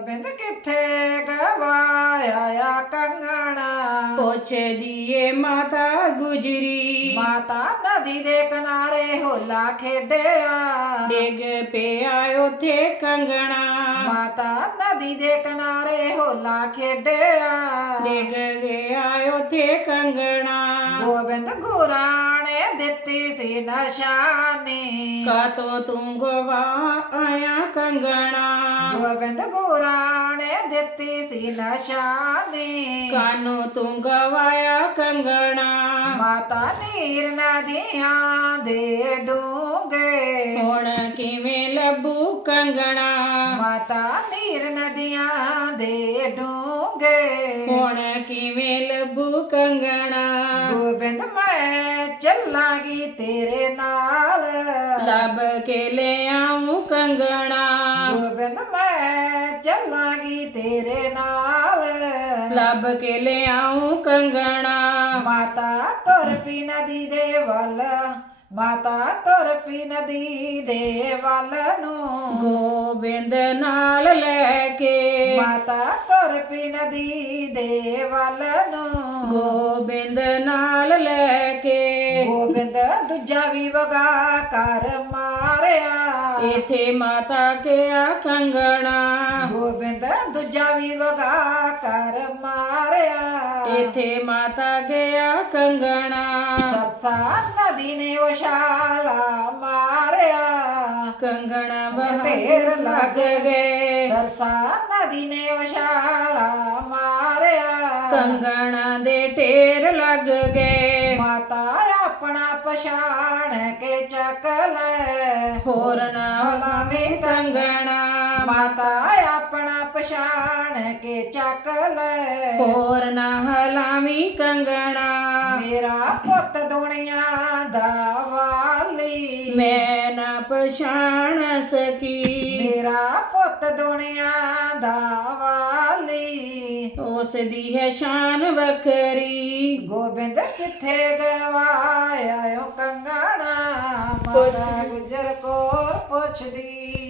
ਗੋਬਿੰਦ ਕਿੱਥੇ ਗਵਾਇਆ ਆ ਕੰਗਣਾ? ਪੁੱਛਦੀ ਏ ਮਾਤਾ ਗੁਜਰੀ। ਮਾਤਾ ਨਦੀ ਦੇ ਕਿਨਾਰੇ ਹੋਲਾ ਖੇਡਿਆ। ਡਿੱਗ ਪਿਆ ਉਥੇ ਕੰਗਣਾ। ਮਾਤਾ ਨਦੀ ਦੇ ਕਿਨਾਰੇ ਹੋਲਾ ਖੇਡਿਆ। ਡਿੱਗ ਗਿਆ ਉਥੇ ਕੰਗਣਾ। ਗੋਬਿੰਦ ਗੁਰਾਂ ਨੇ ਦਿੱਤੀ ਸੀ ਨਿਸ਼ਾਨੀ। ਕਾਤੋਂ ਤੂੰ ਗਵਾ ਆਇਆ ਕੰਗਣਾ? ਗੋਬਿੰਦ ਗੁਰਾਂ ਨੇ ਦਿੱਤੀ ਸੀ ਨਿਸ਼ਾਨੀ। ਕਾਨੂੰ ਤੂੰ ਗਵਾਇਆ ਕੰਗਣਾ? ਮਾਤਾ ਨੀਰ ਨਦੀਆਂ ਦੇ ਡੂੰਗੇ ਹੁਣ ਕਿਵੇਂ ਲੱਭੂ ਕੰਗਣਾ? ਮਾਤਾ ਨੀਰ ਨਦੀਆਂ ਦੇ ਡੂੰਗੇ ਹੁਣ ਕਿਵੇਂ ਲੱਭੂ ਕੰਗਣਾ? ਗੋਬਿੰਦ ਮੈਂ ਚੱਲਾਂਗੀ ਤੇਰੇ ਨਾਲ। ਲੱਭ ਕੇ ਲੈ ਆਉਂ ਕੰਗਣਾ। ਮੈਂ ਚੱਲਾਂਗੀ ਤੇਰੇ ਨਾਲ। ਲੱਭ ਕੇ ਲੈ ਆਉਂ ਕੰਗਣਾ। ਮਾਤਾ ਤੁਰ ਪੀ ਨਦੀ ਦੇ ਵੱਲ। ਮਾਤਾ ਤੁਰ ਪੀ ਨਦੀ ਦੇ ਵੱਲ ਨੂੰ। ਗੋਬਿੰਦ ਨਾਲ ਲੈ ਕੇ। ਮਾਤਾ ਤੁਰ ਪੀ ਨਦੀ ਦੇ ਵੱਲ ਨੂੰ। ਗੋਬਿੰਦ ਨਾਲ ਲੈ ਕੇ। ਦੂਜਾ ਵੀ ਵਗਾ ਕਰ ਮਾਰਿਆ। ਇਥੇ ਮਾਤਾ ਕਿਆ ਕੰਗਣਾ। ਗੋਬਿੰਦ ਦੂਜਾ ਵੀ ਵਗਾ ਕਰ ਮਾਰਿਆ। ਇਥੇ ਮਾਤਾ ਗਿਆ ਕੰਗਣਾ। ਸਰਸਾ ਨਦੀ ਨੇ ਉਛਾਲਾ ਮਾਰਿਆ। ਕੰਗਣਾ ਬਹਾਰ ਲੱਗ ਗਏ। ਸਰਸਾ ਨਦੀ ਨੇ ਉਛਾਲਾ ਮਾਰਿਆ। ਕੰਗਣਾ ਦੇ ਢੇਰ ਲੱਗ ਗਏ। ਮਾਤਾ ਆਪਣਾ ਪਛਾਣ ਕੇ ਚੱਕ ਲੈ। ਹੋਰ ਨਾ ਲਾਵੇਂ ਕੰਗਣਾ। ਮਾਤਾ ਆਪਣਾ ਪਛਾਣ ਕੇ ਚੱਕ ਲੈ। ਹੋਰ ਨਾ ਹਲਾਵੀਂ ਕੰਗਣਾ। ਮੇਰਾ ਪੁੱਤ ਦੁਨੀਆ ਦਾ ਵਾਲੀ। ਮੈਂ ਨਾ ਪਛਾਣ ਸਕੀ। ਮੇਰਾ ਪੁੱਤ ਦੁਨੀਆ ਦਾ ਉਸ ਦੀ ਹੈ ਸ਼ਾਨ ਵੱਖਰੀ। ਗੋਬਿੰਦ ਕਿੱਥੇ ਗਵਾਇਆ ਓ ਕੰਗਣਾ? ਮਾਤਾ ਗੁਜਰ ਕੋਰ ਪੁੱਛਦੀ।